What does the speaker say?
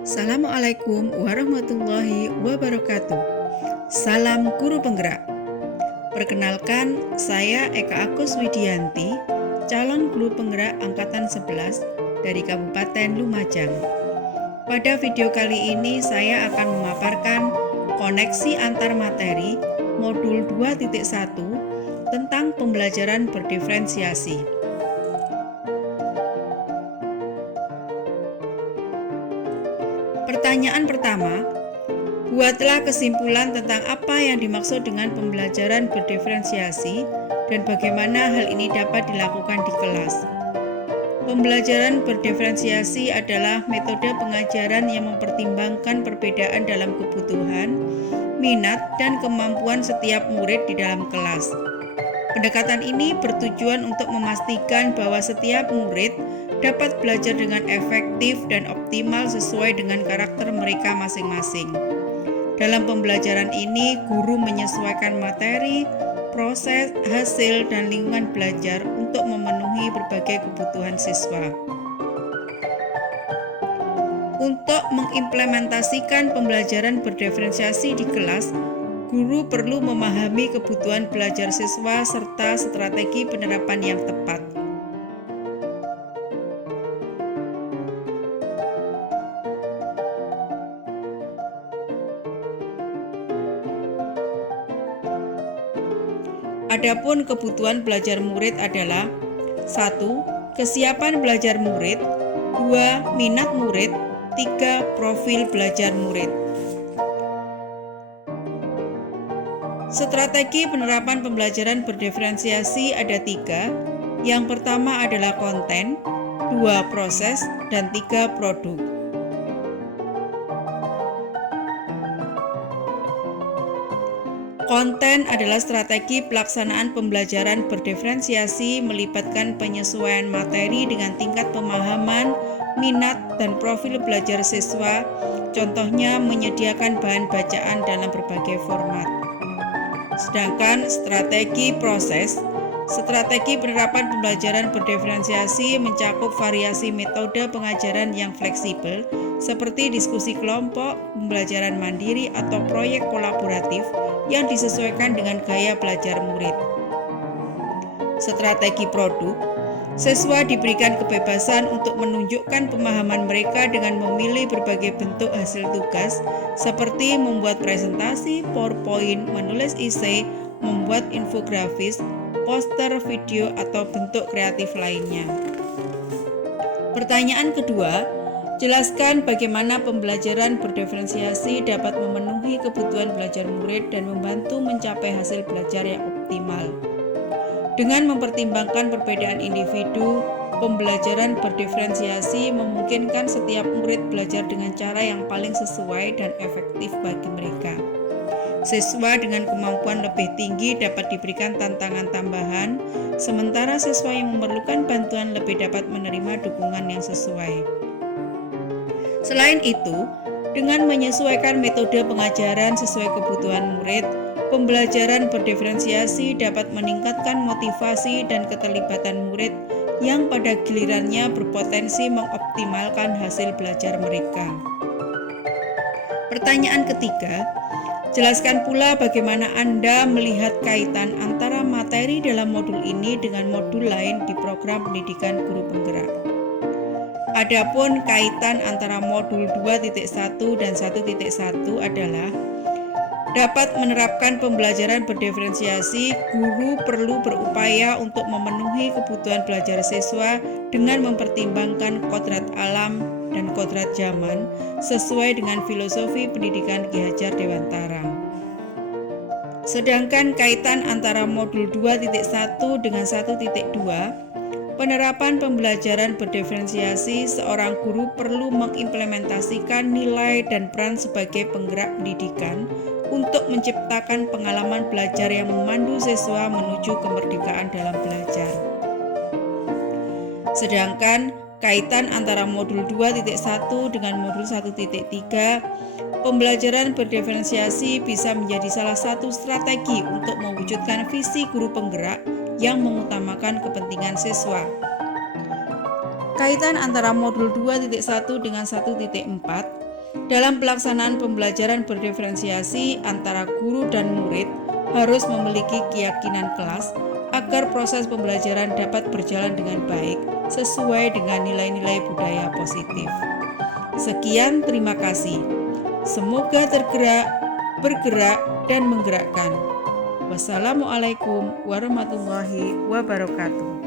Assalamualaikum warahmatullahi wabarakatuh. Salam Guru Penggerak. Perkenalkan, saya Eka Agus Widianti, calon guru penggerak angkatan 11 dari Kabupaten Lumajang. Pada video kali ini saya akan memaparkan koneksi antar materi modul 2.1 tentang pembelajaran berdiferensiasi. Pertanyaan pertama, buatlah kesimpulan tentang apa yang dimaksud dengan pembelajaran berdiferensiasi dan bagaimana hal ini dapat dilakukan di kelas. Pembelajaran berdiferensiasi adalah metode pengajaran yang mempertimbangkan perbedaan dalam kebutuhan, minat, dan kemampuan setiap murid di dalam kelas. Pendekatan ini bertujuan untuk memastikan bahwa setiap murid dapat belajar dengan efektif dan optimal sesuai dengan karakter mereka masing-masing. Dalam pembelajaran ini, guru menyesuaikan materi, proses, hasil, dan lingkungan belajar untuk memenuhi berbagai kebutuhan siswa. Untuk mengimplementasikan pembelajaran berdiferensiasi di kelas, guru perlu memahami kebutuhan belajar siswa serta strategi penerapan yang tepat. Adapun kebutuhan belajar murid adalah 1. Kesiapan belajar murid, 2. Minat murid, 3. Profil belajar murid. Strategi penerapan pembelajaran berdiferensiasi ada 3. Yang pertama adalah konten, 2. Proses, dan 3. Produk. Konten adalah strategi pelaksanaan pembelajaran berdiferensiasi melibatkan penyesuaian materi dengan tingkat pemahaman, minat, dan profil belajar siswa. Contohnya menyediakan bahan bacaan dalam berbagai format. Sedangkan strategi proses, strategi penerapan pembelajaran berdiferensiasi mencakup variasi metode pengajaran yang fleksibel seperti diskusi kelompok, pembelajaran mandiri, atau proyek kolaboratif yang disesuaikan dengan gaya belajar murid. Strategi produk, siswa diberikan kebebasan untuk menunjukkan pemahaman mereka dengan memilih berbagai bentuk hasil tugas seperti membuat presentasi, PowerPoint, menulis esai, membuat infografis, poster, video, atau bentuk kreatif lainnya. Pertanyaan kedua, jelaskan bagaimana pembelajaran berdiferensiasi dapat memenuhi kebutuhan belajar murid dan membantu mencapai hasil belajar yang optimal. Dengan mempertimbangkan perbedaan individu, pembelajaran berdiferensiasi memungkinkan setiap murid belajar dengan cara yang paling sesuai dan efektif bagi mereka. Siswa dengan kemampuan lebih tinggi dapat diberikan tantangan tambahan, sementara siswa yang memerlukan bantuan lebih dapat menerima dukungan yang sesuai. Selain itu, dengan menyesuaikan metode pengajaran sesuai kebutuhan murid, pembelajaran berdiferensiasi dapat meningkatkan motivasi dan keterlibatan murid yang pada gilirannya berpotensi mengoptimalkan hasil belajar mereka. Pertanyaan ketiga, jelaskan pula bagaimana Anda melihat kaitan antara materi dalam modul ini dengan modul lain di program pendidikan guru penggerak. Adapun kaitan antara modul 2.1 dan 1.1 adalah dapat menerapkan pembelajaran berdiferensiasi, guru perlu berupaya untuk memenuhi kebutuhan belajar siswa dengan mempertimbangkan kodrat alam dan kodrat zaman sesuai dengan filosofi pendidikan Ki Hajar Dewantara. Sedangkan kaitan antara modul 2.1 dengan 1.2, penerapan pembelajaran berdiferensiasi, seorang guru perlu mengimplementasikan nilai dan peran sebagai penggerak pendidikan untuk menciptakan pengalaman belajar yang memandu siswa menuju kemerdekaan dalam belajar. Sedangkan kaitan antara modul 2.1 dengan modul 1.3, pembelajaran berdiferensiasi bisa menjadi salah satu strategi untuk mewujudkan visi guru penggerak yang mengutamakan kepentingan siswa. Kaitan antara modul 2.1 dengan 1.4, Dalam pelaksanaan pembelajaran berdiferensiasi antara guru dan murid harus memiliki keyakinan kelas agar proses pembelajaran dapat berjalan dengan baik sesuai dengan nilai-nilai budaya positif. Sekian, terima kasih. Semoga bergerak, dan menggerakkan. Wassalamualaikum warahmatullahi wabarakatuh.